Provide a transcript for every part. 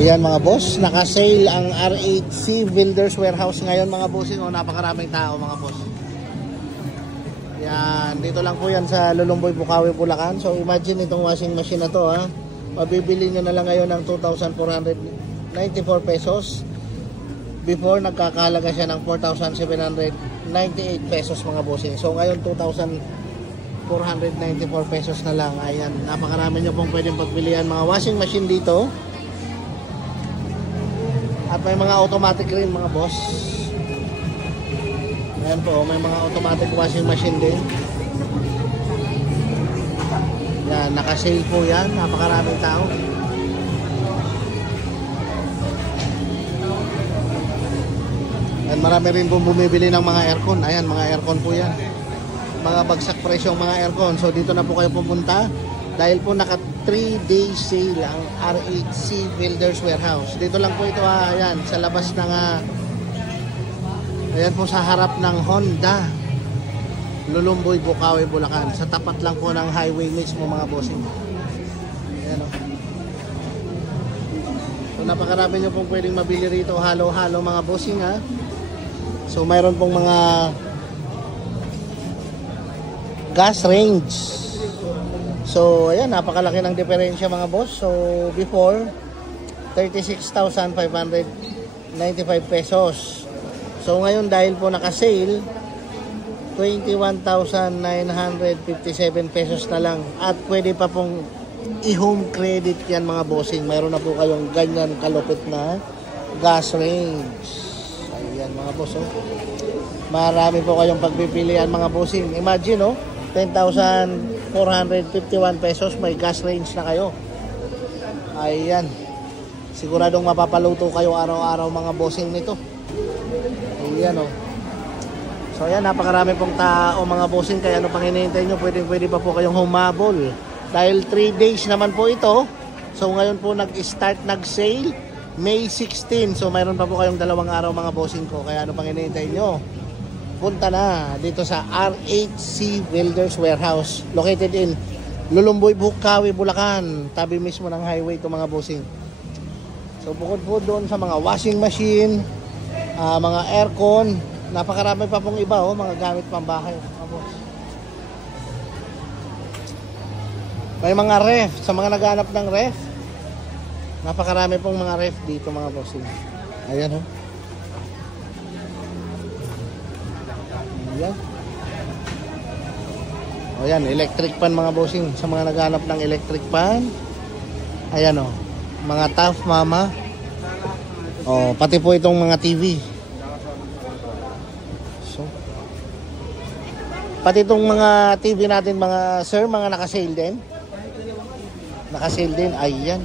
Ayan mga boss, naka-sale ang R8C Builders Warehouse ngayon mga bossing. Napakaraming tao mga boss. Yan, dito lang po yan sa Lulumboy, Bukawi, Bulacan. So imagine itong washing machine na to ha. Mabibili nyo na lang ngayon ng 2,494 pesos. Before nagkakahalaga siya ng 4,798 pesos mga bossing. So ngayon 2,494 pesos na lang. Ayan, napakarami nyo pong pwedeng pagpilian mga washing machine dito. At may mga automatic rin mga boss. Ayan po, may mga automatic washing machine din. Yan, naka-sale po yan. Napakaraming tao. At marami rin pong bumibili ng mga aircon. Ayan, mga aircon po yan. Mga bagsak presyong mga aircon. So dito na po kayo pupunta. Dahil po naka 3-day sale ang R8C Builders Warehouse. Dito lang po ito ayan, sa labas ng ayan po sa harap ng Honda Lulumboy, Bukawi, Bulacan. Sa tapat lang po ng highway mismo mga bossing. Ayan o. So napakarami nyo pong pwedeng mabili rito. Halo-halo mga bossing ha. So mayroon pong mga gas range. So, ayan, napakalaki ng diferensya mga boss. So, before, 36,595 pesos. So, ngayon dahil po naka-sale, 21,957 pesos na lang. At pwede pa pong i-home credit yan mga bossing. Mayroon na po kayong ganyan kalupit na gas range. Ayan mga boss. Oh. Marami po kayong pagpipilian mga bossing. Imagine, oh, 10,451 pesos, may gas range na kayo. Ayan. Siguradong mapapaluto kayo araw-araw mga bossing nito. Ayan o. So ayan, napakarami pong tao mga bossing. Kaya ano pang hinihintay nyo, pwede pa po kayong humabol. Dahil 3 days naman po ito. So ngayon po nag-start, nag-sale May 16. So mayroon pa po kayong 2 araw mga bossing ko. Kaya ano pang hinihintay nyo, punta na dito sa R8C Builders Warehouse, located in Lulumboy, Bukawi, Bulacan, tabi mismo ng highway to mga bossing. So bukod po doon sa mga washing machine, mga aircon, napakarami pa pong iba mga gamit pambahay mga boss. May mga ref, sa mga naghahanap ng ref, napakarami pong mga ref dito mga bossing. Ayan o. Ayan. O yan, electric pan mga bossing. Sa mga naghanap ng electric pan. Ayan o. Mga Tough Mama. O, pati po itong mga TV. So, pati itong mga TV natin mga sir, mga naka-sale din. Naka-sale din. Ayan.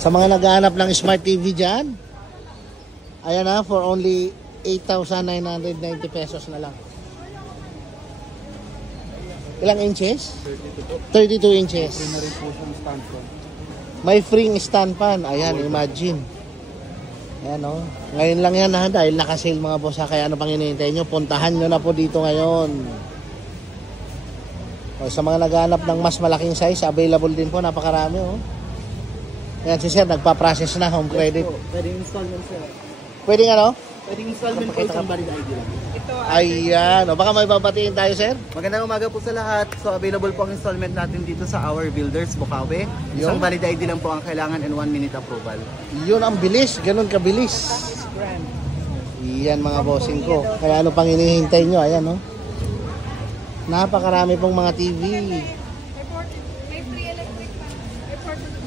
Sa mga naghahanap ng smart TV dyan. Ayan na, for only 8,990 pesos na lang. Ilang inches? 32 inches. May free stand pan. Ayan, imagine. Ayan o. Ngayon lang yan ha, dahil naka-sale mga boss ha. Kaya ano pang hinihintay nyo, puntahan nyo na po dito ngayon. O, sa mga naghahanap ng mas malaking size, available din po, napakarami o. Ayan si sir, nagpa-process na home credit. Pwedeng installment sir. Pwedeng ano? Pwedeng installment po isang valid ID lang. Ayan. O baka may babatiin tayo, sir? Magandang umaga po sa lahat. So available po ang installment natin dito sa Our Builders, Bukawi. Isang valid ID lang po ang kailangan and 1 minute approval. Yun ang bilis. Ganun kabilis. Iyan mga bossing ko. Kaya ano pang hinihintay nyo? Ayan o. Napakarami pong mga TV.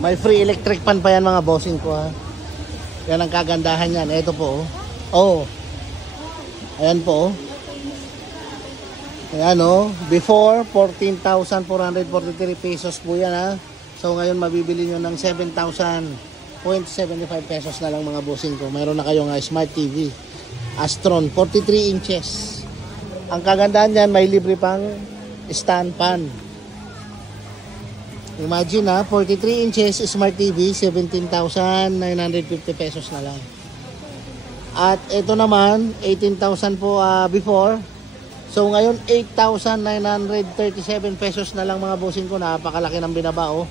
May free electric pan pa yan mga bossing ko ha. Yan ang kagandahan yan. Ito po oh. Ayan po. Ayan o. Before, 14,443 pesos po yan ha. So ngayon mabibili nyo ng 7,000.75 pesos na lang mga bossing ko. Mayroon na kayong smart TV. Astron, 43 inches. Ang kagandahan yan, may libre pang stand pan. Imagine ha, 43 inches smart TV, 17,950 pesos na lang. At ito naman, 18,000 po before. So ngayon, 8,937 pesos na lang mga bossing ko. Napakalaki ng binaba oh.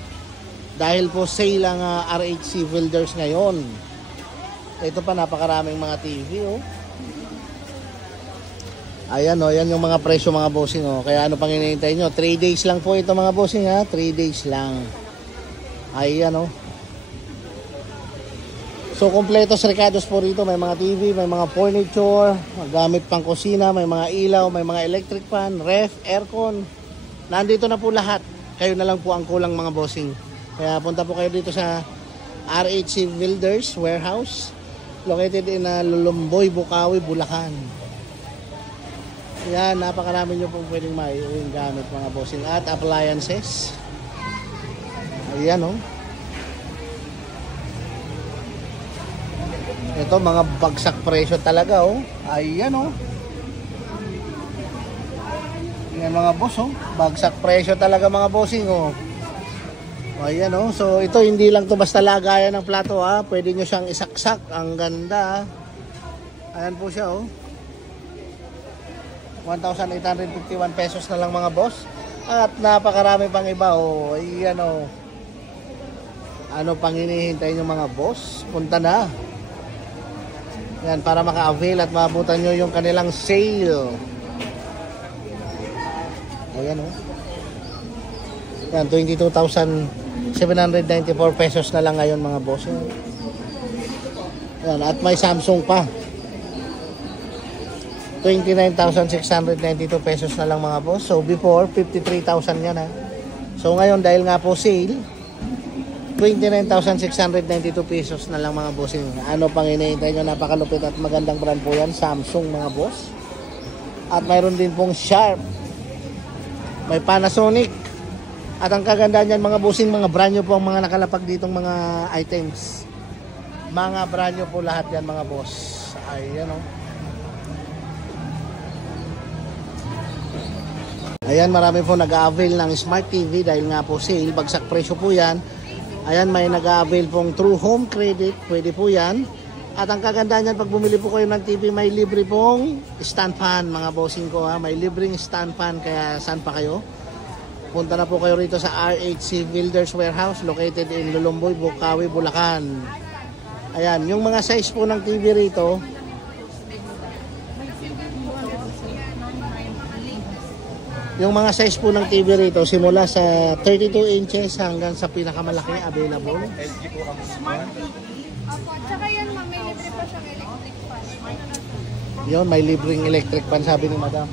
Dahil po sale ang RHC Builders ngayon. Ito pa, napakaraming mga TV, oh. Ayan, oh, yan yung mga presyo mga bossing, oh. Kaya ano pang hinihintay nyo? 3 days lang po ito mga bossing, ha. 3 days lang. Ayan, oh. So, kompletos recados po rito. May mga TV, may mga furniture, gamit pang kusina, may mga ilaw, may mga electric fan, ref, aircon. Nandito na po lahat. Kayo na lang po ang kulang mga bossing. Kaya punta po kayo dito sa RHC Builders Warehouse. Located in Lulumboy, Bukawi, Bulacan. Yan, napakarami nyo pong pwedeng maiuwing gamit mga bossing. At appliances. Ayan, oh. Ito, mga bagsak presyo talaga, oh. Ayan, oh. Yan mga boss, oh. Bagsak presyo talaga mga bossing, oh. Ayan, oh. So, ito hindi lang to basta lagayan ng plato, ha. Pwede nyo siyang isaksak. Ang ganda, ha. Ayan po siya, oh. 1,851 pesos na lang mga boss. At napakarami pang iba, oh. Ayan, oh. Ano pang hinihintay nyo mga boss? Punta na. Yan, para maka-avail at maabutan nyo yung kanilang sale. Ayan, oh. Yan, 22,794 pesos na lang ngayon mga boss. Yan, at may Samsung pa. 29,692 pesos na lang mga boss. So before, 53,000 yan, ha. So ngayon, dahil nga po sale, 29,692 pesos na lang mga boss. Ano pang hinihintay nyo? Napakalupit at magandang brand po yan. Samsung mga boss. At mayroon din pong Sharp. May Panasonic. At ang kagandahan yan mga bossing, mga brand nyo po ang mga nakalapag ditong mga items. Mga brand nyo po lahat yan mga boss. Ayan, oh. Ayan, marami po nag-avail ng Smart TV dahil nga po sale. Bagsak presyo po yan. Ayan, may nag-avail pong True Home Credit. Pwede po yan. At ang kagandahan yan, pag bumili po kayo ng TV, may libre pong stand fan mga bossing ko, ha. May libreng stand fan, kaya saan pa kayo? Punta na po kayo rito sa RHC Builders Warehouse located in Lulumboy, Bukawi, Bulacan. Ayan, yung mga size po ng TV rito. Yung mga size po ng TV rito simula sa 32 inches hanggang sa pinakamalaki available. LG po ang Smart TV. Opo, tsaka yan ma'am, may libre pa siyang electric fan. Yun, may libreng electric fan sabi ni madam.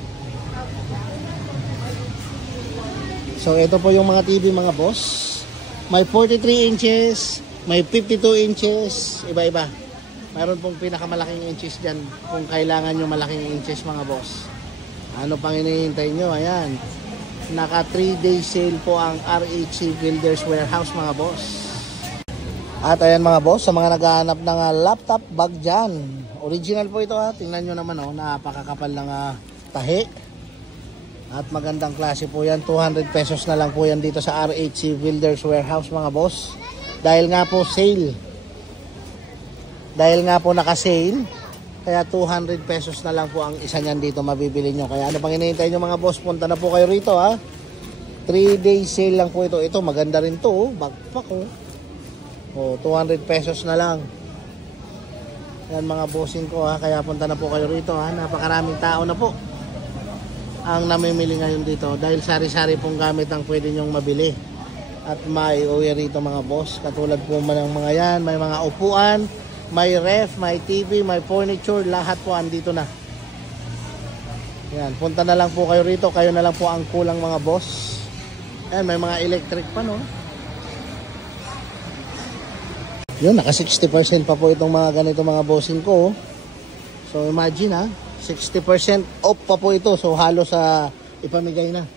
So ito po yung mga TV mga boss. May 43 inches, may 52 inches, iba-iba. Mayroon pong pinakamalaking inches dyan kung kailangan nyo malaking inches mga boss. Ano pang hinihintay nyo? Ayan. Naka 3-day sale po ang RHC Builders Warehouse mga boss. At ayan mga boss, sa mga naghahanap ng laptop bag dyan. Original po ito, ha. Tingnan nyo naman, oh, napakakapal ng tahi. At magandang klase po yan. 200 pesos na lang po yan dito sa RHC Builders Warehouse mga boss. Dahil nga po sale. Dahil nga po naka-sale. Kaya 200 pesos na lang po ang isa niyan dito mabibili nyo. Kaya ano pang hinihintay nyo mga boss? Punta na po kayo rito, ha. 3-day sale lang po ito. Ito maganda rin to, oh. Backpack, oh. Oh, 200 pesos na lang. Yan mga bossing ko, ha. Kaya punta na po kayo rito, ha. Napakaraming tao na po ang namimili ngayon dito dahil sari-sari pong gamit ang pwede nyong mabili at maiuwi rito mga boss. Katulad po man ng mga yan, may mga upuan, may ref, may TV, may furniture, lahat po andito na. Yan, punta na lang po kayo rito, kayo na lang po ang kulang mga boss. Yan, may mga electric pa, no. Yun, naka 60% pa po itong mga ganito mga bossing ko. So imagine, ha, 60% off pa po ito. So halos sa ipamigay na.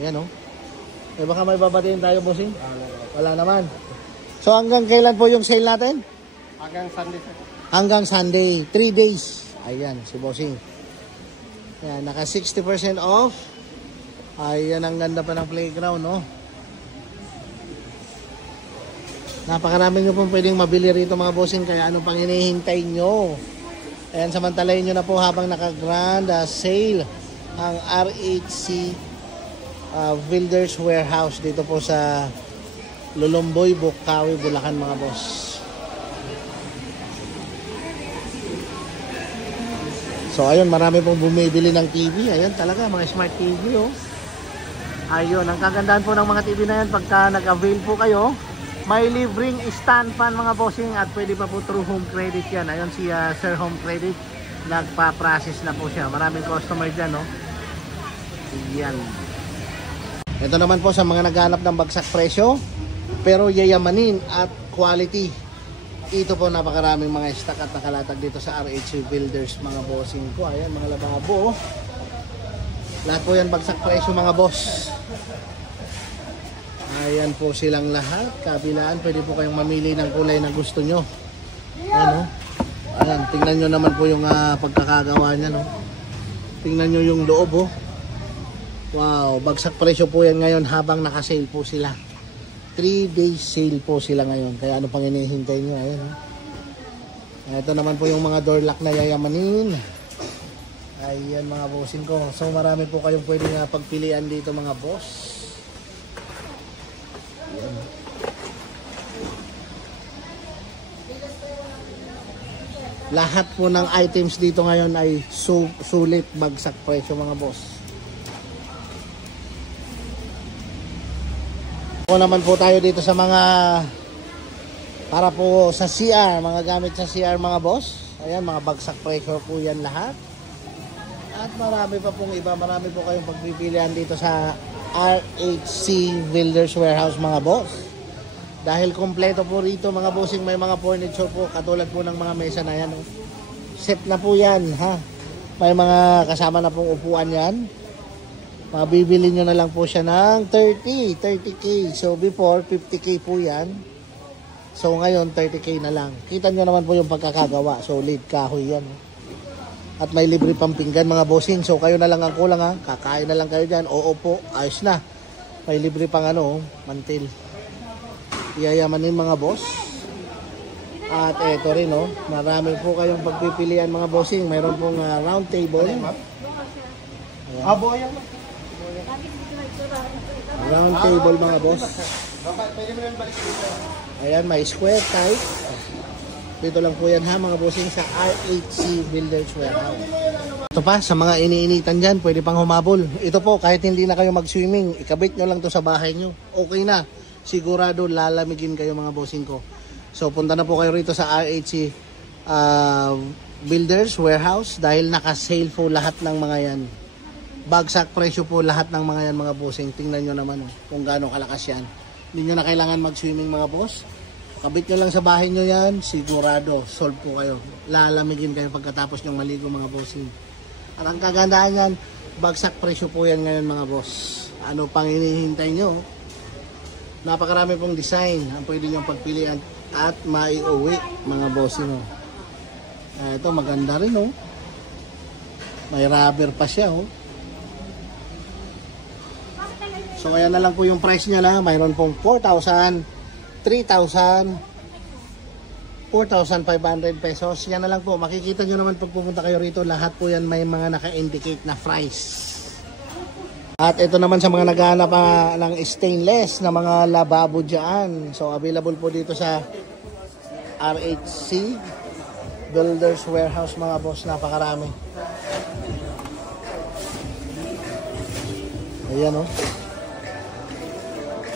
Ayan, oh. Eh baka may babatiin tayo, bossing? Wala naman. So hanggang kailan po yung sale natin? Hanggang Sunday. Hanggang Sunday. 3 days. Ayan, si bossing. Ayan, naka 60% off. Ayan, ang ganda pa ng playground, no? Napakarami nyo pong pwedeng mabili rito mga bossing. Kaya ano pang hinihintay nyo? Ayan, samantalayin nyo na po habang naka-grand sale ang RHC Builders Warehouse dito po sa Lulumboy, Bukawi, Bulacan mga boss. So ayun, marami pong bumibili ng TV. Ayun talaga, mga smart TV oh. Ayun, ang kagandahan po ng mga TV na yan, pagka nag-avail po kayo, may libreng stand fan mga bossing at pwede pa po through home credit yan. Ayun si Sir Home Credit, nagpa-process na po siya. Maraming customer dyan oh. Yan. Ito naman po sa mga naghanap ng bagsak presyo, pero yayamanin at quality. Ito po napakaraming mga stock at nakalatag dito sa RHC Builders mga bossing ko. Ayan mga lababo. Lahat po yan bagsak presyo mga boss. Ayan po silang lahat. Kabilaan, pwede po kayong mamili ng kulay na gusto nyo. Ayan o. Ayan, tingnan nyo naman po yung pagkakagawa nya no. Tingnan nyo yung loob oh. Wow, bagsak presyo po yan ngayon habang nakasale po sila. 3-day sale po sila ngayon. Kaya ano pang hinihintay nyo? Ayan oh. Ito naman po yung mga door lock na yayamanin. Ayan mga bossing ko. So marami po kayong pwede nga pagpilian dito mga boss. Ayan. Lahat po ng items dito ngayon ay sulit bagsak presyo mga boss. O naman po tayo dito sa mga para po sa CR, mga gamit sa CR mga boss. Ayan, mga bagsak presyo po yan lahat. At marami pa pong iba, marami po kayong pagpipilian dito sa RHC Builders Warehouse mga boss. Dahil kompleto po rito mga bossing, may mga furniture po katulad po ng mga mesa na yan. Set na po yan ha. May mga kasama na pong upuan yan. Mabibili nyo na lang po siya ng 30K. So before 50K po yan. So ngayon 30K na lang. Kita nyo naman po yung pagkakagawa. Solid kahoy yan. At may libre pang pinggan mga bossing. So kayo na lang ang kulang ha. Kakain na lang kayo dyan. Oo po, ayos na. May libre pang mantil. Iyayamanin mga boss. At eto rin marami po kayong pagpipilian mga bossing. Mayroon pong round table. Ayan. Round table mga boss. Ayan, may square type. Dito lang po yan ha mga bossing sa RHC Builders Warehouse. Ito pa, sa mga iniinitan dyan, pwede pang humabol. Ito po, kahit hindi na kayo mag-swimming, ikabit nyo lang to sa bahay nyo. Okay na. Sigurado lalamigin kayo mga bossing ko. So punta na po kayo rito sa RHC Builders Warehouse dahil naka-sale po lahat ng mga yan. Bagsak presyo po lahat ng mga yan mga bossing. Tingnan nyo naman kung gaano kalakas yan. Hindi nyo na kailangan mag-swimming mga boss. Kabit nyo lang sa bahay nyo yan. Sigurado, solve po kayo. Lalamigin kayo pagkatapos nyong maligo mga bossing. At ang kagandahan yan, bagsak presyo po yan ngayon mga boss. Ano pang hinihintay nyo? Napakarami pong design ang pwede nyong pagpilian at maiuwi mga bossing. Ito maganda rin May rubber pa siya So ayan na lang po yung price niya lang. Mayroon pong 4,000, 3,000, 4,500 pesos. Yan na lang po. Makikita nyo naman pag pumunta kayo rito. Lahat po yan may mga naka-indicate na price. At ito naman sa mga naghahanap ng stainless na mga lababo dyan. So available po dito sa RHC Builders Warehouse mga boss. Napakarami. Ayan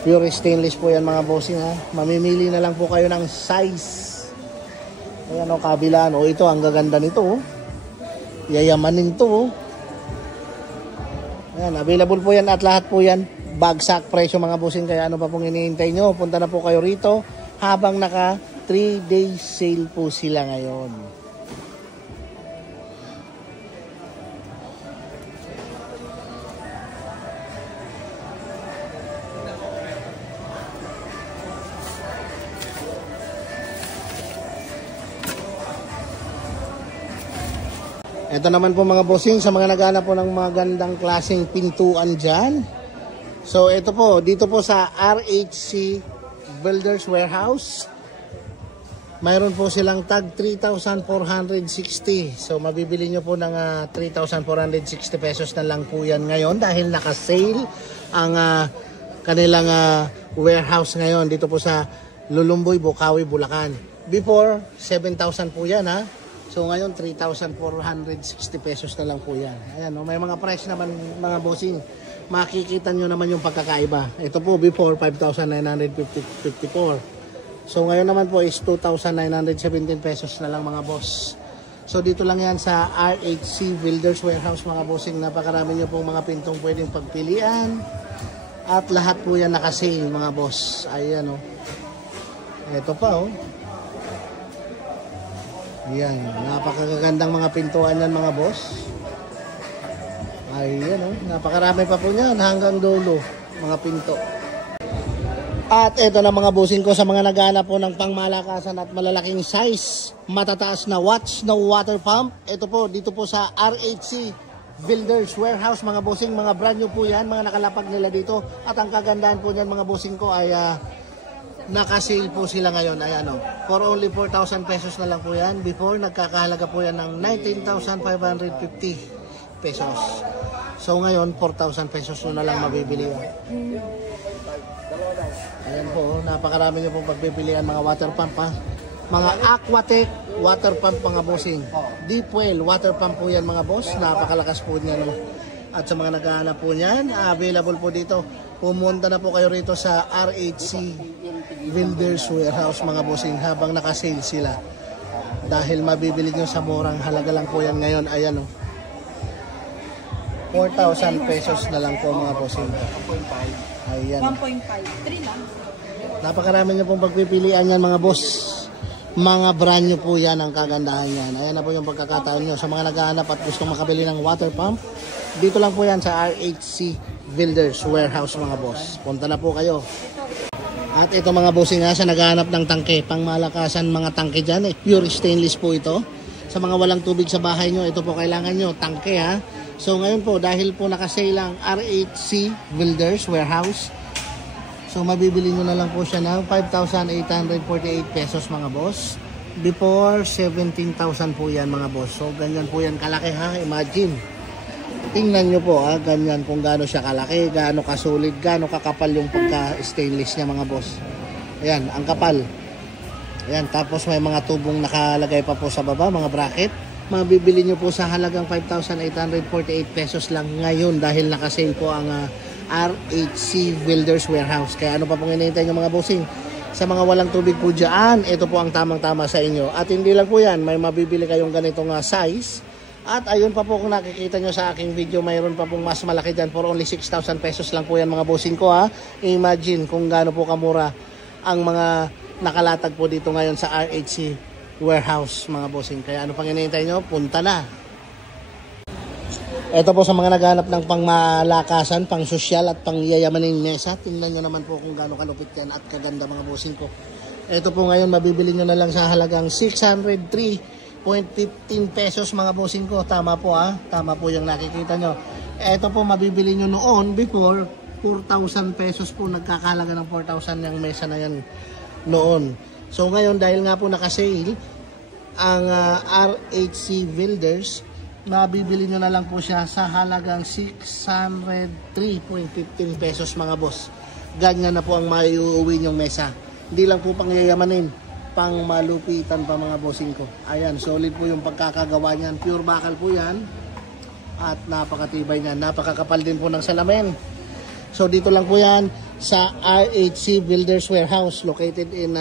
Pure stainless po yan mga bossing ha. Mamimili na lang po kayo ng size. Ayan kabilaan. Ito ang gaganda nito Yayamanin to Ayan, available po yan at lahat po yan bagsak presyo mga bossing. Kaya ano pa pong hinihintay nyo? Punta na po kayo rito habang naka 3-day sale po sila ngayon. Ito naman po mga bossing sa mga naghahanap po ng mga gandang klaseng pintuan dyan. So ito po, dito po sa RHC Builders Warehouse, mayroon po silang tag 3,460. So mabibili nyo po ng 3,460 pesos na lang po yan ngayon dahil naka-sale ang kanilang warehouse ngayon dito po sa Lulumboy, Bocaue, Bulacan. Before, 7,000 po yan ha. So ngayon, 3,460 pesos na lang po yan. Ayan, no? May mga price naman mga bossing. Makikita nyo naman yung pagkakaiba. Ito po before, 5,954. So ngayon naman po is 2,917 pesos na lang mga boss. So dito lang yan sa RHC Builders Warehouse mga bossing. Napakarami nyo pong mga pintong pwedeng pagpilian. At lahat po yan nakasale mga boss. Ayan o. Ito pa o. Ayan. Napakagandang mga pintuan yan mga boss. Ayan o. Napakarami pa po yan hanggang dulo mga pinto. At ito na mga bossing ko sa mga naghahanap po ng pangmalakasan at malalaking size, matataas na watts na water pump. Ito po, dito po sa RHC Builders Warehouse mga bossing, mga brand new po yan, mga nakalapag nila dito. At ang kagandahan po niyan mga bossing ko ay nakasale po sila ngayon. Ayan o, for only 4,000 pesos na lang po yan. Before, nagkakahalaga po yan ng 19,550 pesos. So ngayon, 4,000 pesos na lang mabibili yan. Ayan po, napakarami nyo pong pagpipilian mga water pump ha. Mga Aquatech water pump mga bossing. Deep well water pump po yan mga boss. Napakalakas po niyan. No? At sa mga naghahanap po niyan, available po dito. Pumunta na po kayo rito sa RHC Builders Warehouse mga bossing habang nakasale sila. Dahil mabibili nyo sa murang halaga lang po yan ngayon. Ayan o. 4,000 pesos na lang po mga bossing. Ayan. 1.5. 3 lang. Napakarami nyo pong pagpipilian yan mga boss. Mga brand nyo po yan ang kagandahan yan. Ayan na po yung pagkakataon nyo. Sa mga naghahanap at gusto makabili ng water pump, dito lang po yan sa RHC Builders Warehouse mga boss. Punta na po kayo. At ito mga bossing nga sa naghahanap ng tangke, pangmalakasan mga tangke dyan. Pure stainless po ito. Sa mga walang tubig sa bahay nyo, ito po kailangan nyo, tangke ha. So ngayon po, dahil po nakasale ang RHC Builders Warehouse, so mabibili nyo na lang po siya ng 5,848 pesos mga boss. Before, 17,000 po yan mga boss. So ganyan po yan kalaki ha, imagine. Tingnan nyo po ha, ganyan kung gaano siya kalaki, gaano kasulit, gaano kakapal yung pagka-stainless niya mga boss. Ayan, ang kapal. Ayan, tapos may mga tubong nakalagay pa po sa baba, mga bracket. Mabibili nyo po sa halagang 5,848 pesos lang ngayon dahil nakasale po ang RHC Builders Warehouse. Kaya ano pa pong hinihintay nyo mga bossing? Sa mga walang tubig po dyan, ito po ang tamang-tama sa inyo. At hindi lang po yan, may mabibili kayong ganitong size. At ayun pa po kung nakikita nyo sa aking video, mayroon pa pong mas malaki dyan for only 6,000 pesos lang po yan mga bossing ko ha. Imagine kung gaano po kamura ang mga nakalatag po dito ngayon sa RHC Warehouse mga bossing. Kaya ano pang hinihintay nyo? Punta na. Ito po sa mga naghanap ng pangmalakasan, pang sosyal at pang yayamaning mesa. Tingnan nyo naman po kung gaano kalupit yan at kaganda mga bossing ko. Ito po ngayon mabibili nyo na lang sa halagang 603.15 pesos mga bossing ko. Tama po ha. Tama po yung nakikita nyo. Ito po mabibili nyo noon before 4,000 pesos po. Nagkakalaga ng 4,000 yung mesa na yan noon. So ngayon dahil nga po nakasale ang RHC Builders, mabibili nyo na lang po siya sa halagang 603.15 pesos mga boss. Ganyan na po ang maiuwi nyong mesa. Hindi lang po pang yayamanin, pang malupitan pa mga bossing ko. Ayan, solid po yung pagkakagawa niyan. Pure bakal po yan. At napakatibay niyan. Napakakapal din po ng salamin. So dito lang po yan sa RHC Builders Warehouse located in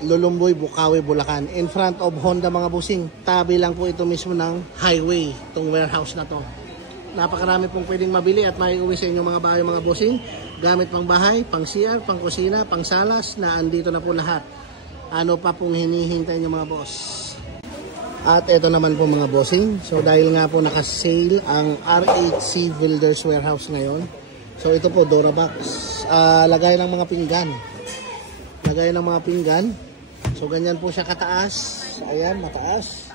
Lulumboy, Bocaue, Bulacan. In front of Honda mga bossing. Tabi lang po ito mismo ng highway, itong warehouse na to. Napakarami pong pwedeng mabili at maiuwi sa inyong mga bahay mga bossing. Gamit pang bahay, pang CR, pang kusina, pang salas, na andito na po lahat. Ano pa pong hinihintay nyo mga boss? At ito naman po mga bossing. So dahil nga po nakasale ang RHC Builders Warehouse ngayon. So ito po, Dorabox. Lagay ng mga pinggan. Lagay ng mga pinggan. So ganyan po siya kataas. Ayan, mataas.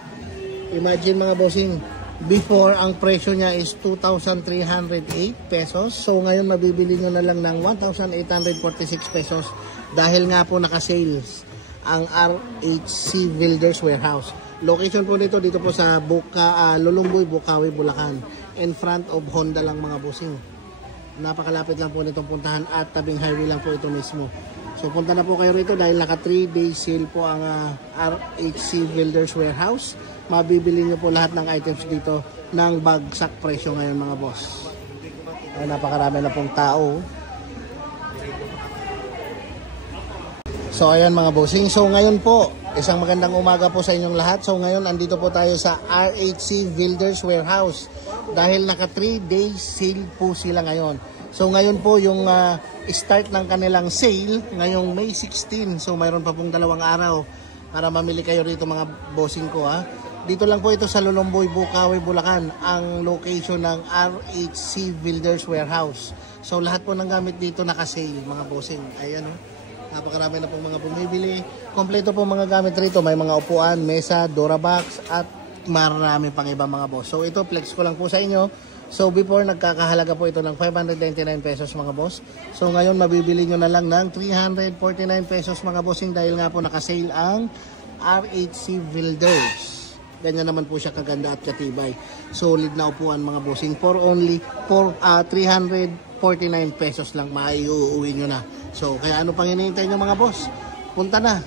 Imagine mga bossing, before ang presyo niya is 2,308 pesos. So ngayon mabibili nyo na lang ng 1,846 pesos dahil nga po naka-sales ang RHC Builders Warehouse. Location po dito po sa Lulumboy, Bocaue, Bulacan. In front of Honda lang mga bossing. Napakalapit lang po nitong puntahan at tabing highway lang po ito mismo. So punta na po kayo rito dahil naka 3-day sale po ang RHC Builders Warehouse. Mabibili nyo po lahat ng items dito ng bagsak presyo ngayon mga boss. Ay, napakarami na pong tao. So ayan mga bossing. So ngayon po, isang magandang umaga po sa inyong lahat. So ngayon andito po tayo sa RHC Builders Warehouse dahil naka 3-day sale po sila ngayon. So ngayon po yung start ng kanilang sale ngayong May 16. So mayroon pa pong 2 araw para mamili kayo rito mga bossing ko ha. Dito lang po ito sa Lulomboy, Bukawi, Bulacan ang location ng RHC Builders Warehouse. So lahat po ng gamit dito naka-sale mga bossing. Ayan oh. Napakarami na pong mga bumibili. Kompleto po mga gamit rito. May mga upuan, mesa, Durabox at marami pang ibang mga boss. So ito flex ko lang po sa inyo. So before nagkakahalaga po ito ng 599 pesos mga boss. So ngayon mabibili nyo na lang ng 349 pesos mga bossing dahil nga po nakasale ang RHC Builders. Ganyan naman po siya kaganda at katibay. Solid na upuan mga bossing for only 349 pesos lang maiuuwi nyo na. So kaya ano pang hinihintay nyo mga boss? Punta na